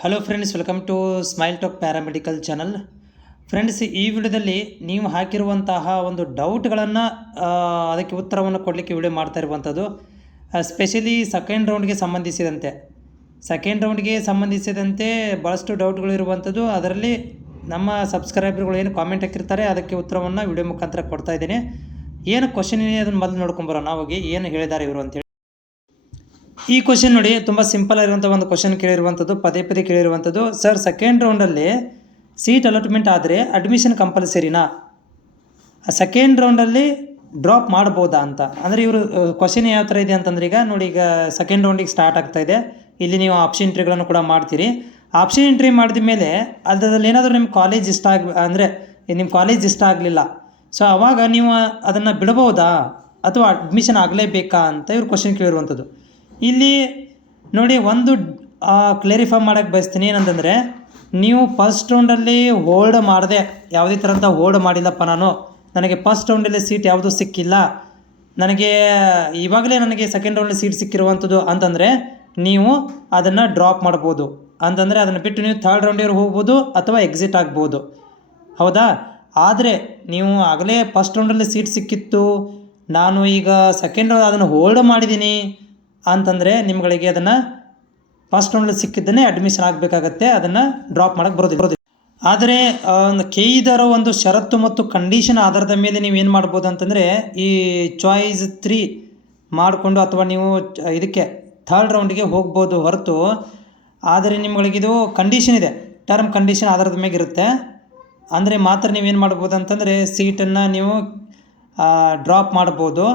Hello friends, welcome to Smile Talk paramedical channel. Friends, ಈ ವಿಡಿಯೋದಲ್ಲಿ ನೀವು ಹಾಕಿರುವಂತಹ ಒಂದು ಡೌಟ್ಗಳನ್ನು ಅದಕ್ಕೆ ಉತ್ತರವನ್ನು ಕೊಡಲಿಕ್ಕೆ ವಿಡಿಯೋ ಮಾಡ್ತಾ ಇರುವಂಥದ್ದು. ಸ್ಪೆಷಲಿ ಸೆಕೆಂಡ್ ರೌಂಡ್ಗೆ ಸಂಬಂಧಿಸಿದಂತೆ ಭಾಳಷ್ಟು ಡೌಟ್ಗಳು ಇರುವಂಥದ್ದು. ಅದರಲ್ಲಿ ನಮ್ಮ ಸಬ್ಸ್ಕ್ರೈಬರ್ಗಳು ಏನು ಕಾಮೆಂಟ್ ಹಾಕಿರ್ತಾರೆ ಅದಕ್ಕೆ ಉತ್ತರವನ್ನು ವಿಡಿಯೋ ಮುಖಾಂತರ ಕೊಡ್ತಾ ಇದ್ದೀನಿ. ಏನು ಕ್ವಶನ್ ಇದೆ ಅದನ್ನು ಮೊದಲು ನೋಡ್ಕೊಂಬರೋಣ. ಹೋಗಿ ಏನು ಹೇಳಿದ್ದಾರೆ ಇವರು ಅಂತೇಳಿ. ಈ ಕ್ವಶನ್ ನೋಡಿ, ತುಂಬ ಸಿಂಪಲ್ ಆಗಿರುವಂಥ ಒಂದು ಕ್ವಶನ್ ಕೇಳಿರುವಂಥದ್ದು, ಪದೇ ಕೇಳಿರುವಂಥದ್ದು. ಸರ್, ಸೆಕೆಂಡ್ ರೌಂಡಲ್ಲಿ ಸೀಟ್ ಅಲಾಟ್ಮೆಂಟ್ ಆದರೆ ಅಡ್ಮಿಷನ್ ಕಂಪಲ್ಸರಿನಾ? ಸೆಕೆಂಡ್ ರೌಂಡಲ್ಲಿ ಡ್ರಾಪ್ ಮಾಡ್ಬೋದಾ ಅಂತ. ಅಂದರೆ ಇವರು ಕ್ವಶನ್ ಯಾವ ಥರ ಇದೆ ಅಂತಂದ್ರೆ, ಈಗ ನೋಡಿ, ಈಗ ಸೆಕೆಂಡ್ ರೌಂಡಿಗೆ ಸ್ಟಾರ್ಟ್ ಆಗ್ತಾ ಇದೆ. ಇಲ್ಲಿ ನೀವು ಆಪ್ಷನ್ ಎಂಟ್ರಿಗಳನ್ನು ಕೂಡ ಮಾಡ್ತೀರಿ. ಆಪ್ಷನ್ ಎಂಟ್ರಿ ಮಾಡಿದ ಮೇಲೆ ಅದರಲ್ಲಿ ಏನಾದರೂ ನಿಮ್ಮ ಕಾಲೇಜ್ ನಿಮ್ಮ ಕಾಲೇಜ್ ಇಷ್ಟ ಆಗಲಿಲ್ಲ, ಸೊ ಆವಾಗ ನೀವು ಅದನ್ನು ಬಿಡ್ಬೋದಾ ಅಥವಾ ಅಡ್ಮಿಷನ್ ಆಗಲೇಬೇಕಾ ಅಂತ ಇವ್ರು ಕ್ವಶನ್ ಕೇಳಿರುವಂಥದ್ದು. ಇಲ್ಲಿ ನೋಡಿ, ಒಂದು ಕ್ಲೇರಿಫೈ ಮಾಡೋಕ್ಕೆ ಬಯಸ್ತೀನಿ. ಏನಂತಂದರೆ, ನೀವು ಫಸ್ಟ್ ರೌಂಡಲ್ಲಿ ಹೋಲ್ಡ್ ಮಾಡಿದೆ, ಯಾವುದೇ ಥರದ ಹೋಲ್ಡ್ ಮಾಡಿಲ್ಲಪ್ಪ ನನಗೆ ಫಸ್ಟ್ ರೌಂಡಲ್ಲಿ ಸೀಟ್ ಯಾವುದೂ ಸಿಕ್ಕಿಲ್ಲ, ನನಗೆ ಸೆಕೆಂಡ್ ರೌಂಡಲ್ಲಿ ಸೀಟ್ ಸಿಕ್ಕಿರುವಂಥದ್ದು ಅಂತಂದರೆ ನೀವು ಅದನ್ನು ಡ್ರಾಪ್ ಮಾಡ್ಬೋದು. ಅಂತಂದರೆ ಅದನ್ನು ಬಿಟ್ಟು ನೀವು ಥರ್ಡ್ ರೌಂಡಿಗೆ ಹೋಗ್ಬೋದು ಅಥವಾ ಎಕ್ಸಿಟ್ ಆಗ್ಬೋದು, ಹೌದಾ? ಆದರೆ ನೀವು ಆಗಲೇ ಫಸ್ಟ್ ರೌಂಡಲ್ಲಿ ಸೀಟ್ ಸಿಕ್ಕಿತ್ತು, ನಾನು ಈಗ ಸೆಕೆಂಡ್ ರೌಂಡ್ ಅದನ್ನು ಹೋಲ್ಡ್ ಮಾಡಿದ್ದೀನಿ ಅಂತಂದರೆ ನಿಮ್ಗಳಿಗೆ ಅದನ್ನು ಫಸ್ಟ್ ರೌಂಡಲ್ಲಿ ಸಿಕ್ಕಿದ್ದನ್ನೇ ಅಡ್ಮಿಷನ್ ಆಗಬೇಕಾಗತ್ತೆ, ಅದನ್ನು ಡ್ರಾಪ್ ಮಾಡೋಕ್ಕೆ ಬರೋದಿಲ್ಲ. ಆದರೆ ಕೆಇದರ ಒಂದು ಷರತ್ತು ಮತ್ತು ಕಂಡೀಷನ್ ಆಧಾರದ ಮೇಲೆ ನೀವು ಏನು ಮಾಡ್ಬೋದು ಅಂತಂದರೆ, ಈ ಚಾಯ್ಸ್ 3 ಮಾಡಿಕೊಂಡು ಅಥವಾ ನೀವು ಇದಕ್ಕೆ ಥರ್ಡ್ ರೌಂಡಿಗೆ ಹೋಗ್ಬೋದು ಹೊರತು. ಆದರೆ ನಿಮ್ಗಳಿಗಿದು ಕಂಡೀಷನ್ ಇದೆ, ಟರ್ಮ್ ಕಂಡೀಷನ್ ಆಧಾರದ ಮೇಲೆ ಇರುತ್ತೆ. ಅಂದರೆ ಮಾತ್ರ ನೀವೇನು ಮಾಡ್ಬೋದು ಅಂತಂದರೆ ಸೀಟನ್ನು ನೀವು ಡ್ರಾಪ್ ಮಾಡ್ಬೋದು.